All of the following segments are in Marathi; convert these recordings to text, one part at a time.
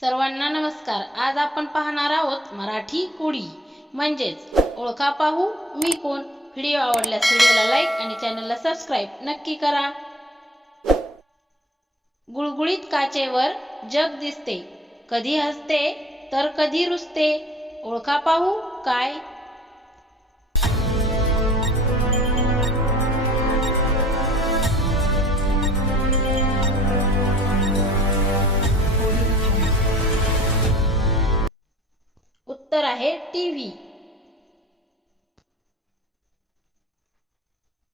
सर्वांना नमस्कार. आज आपण पाहणार आहोत मराठी कोडी. म्हणजेच ओळखा पाहू मी कोण? व्हिडिओ आवडल्यास व्हिडिओला लाईक आणि चॅनलला सबस्क्राईब नक्की करा. गुळगुळीत काचेवर जग दिसते. कधी हसते तर कधी रुसते. ओळखा पाहू काय? आहे टीव्ही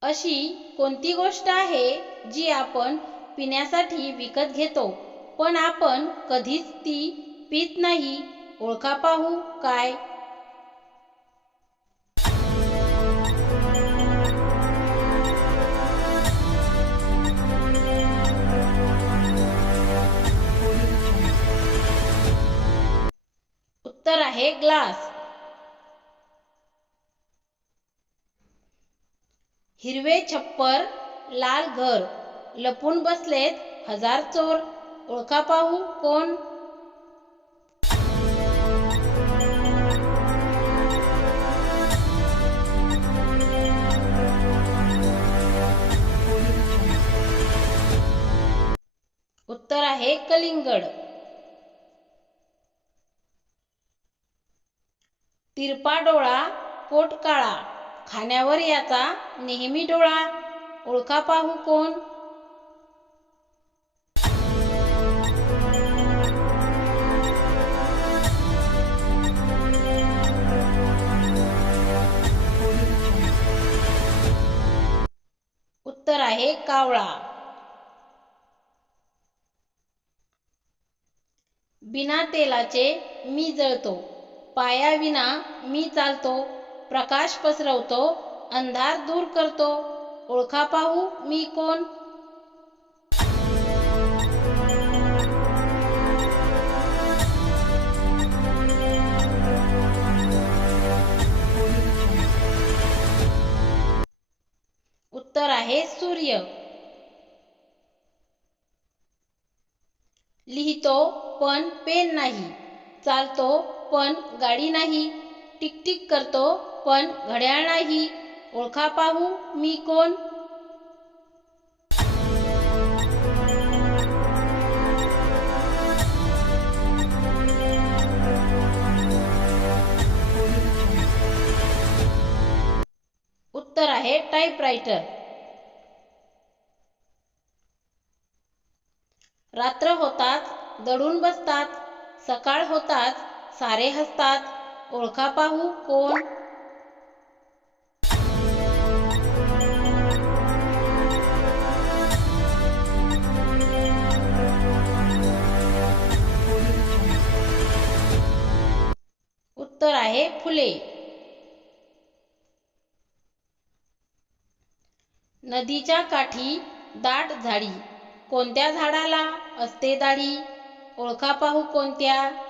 अशी कोणती गोष्ट आहे जी आपण पिण्यासाठी विकत घेतो? पण आपण कधीच ती पित नाही. ओळखा पाहू काय उत्तर आहे ग्लास. हिरवे छप्पर लाल घर. लपून बसलेत हजार चोर. ओळखा पाहू कोण? उत्तर आहे कलिंगड. तिरपा डोळा पोट काळा. खाण्यावर याचा नेहमी डोळा. ओळखा पाहू कोण? उत्तर आहे कावळा. बिना तेलाचे मी जळतो. पायाविना मी चालतो प्रकाश पसरवतो अंधार दूर करतो. ओळखा पाहू मी कोण? उत्तर आहे सूर्य. लिहितो पण पेन नाही. चालतो पण गाडी नाही. टिकटिक करतो पण घड्याळ नाही. ओळखा पाहू मी कोण? उत्तर आहे टाईपरायटर रात्र होताच दडून बसतात सकाळ होताच सारे हसतात. ओळखा पाहू कोण? उत्तर आहे फुले. नदीच्या काठी दाट झाडी. कोणत्या झाडाला असते दाढी? ओळखा पाहू कोणत्या?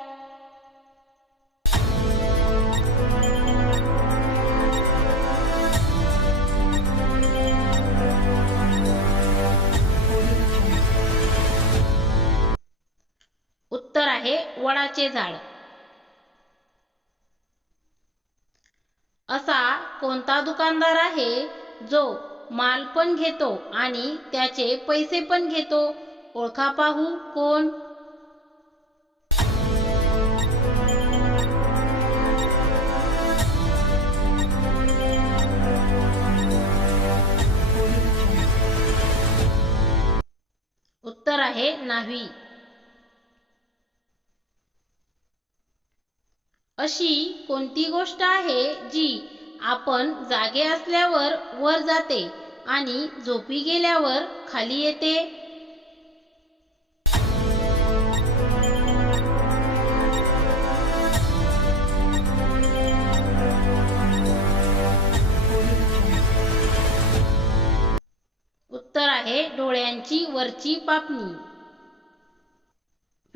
आहे वडाचे झाड. असा कोणता दुकानदार आहे जो माल पण घेतो आणि त्याचे पैसे पण घेतो? ओळखा पाहू कोण? उत्तर आहे नावी अशी कोणती गोष्ट आहे जी आपण जागे असल्यावर वर जाते आणि झोपी गेल्यावर खाली येते? उत्तर आहे डोळ्यांची वरची पापणी.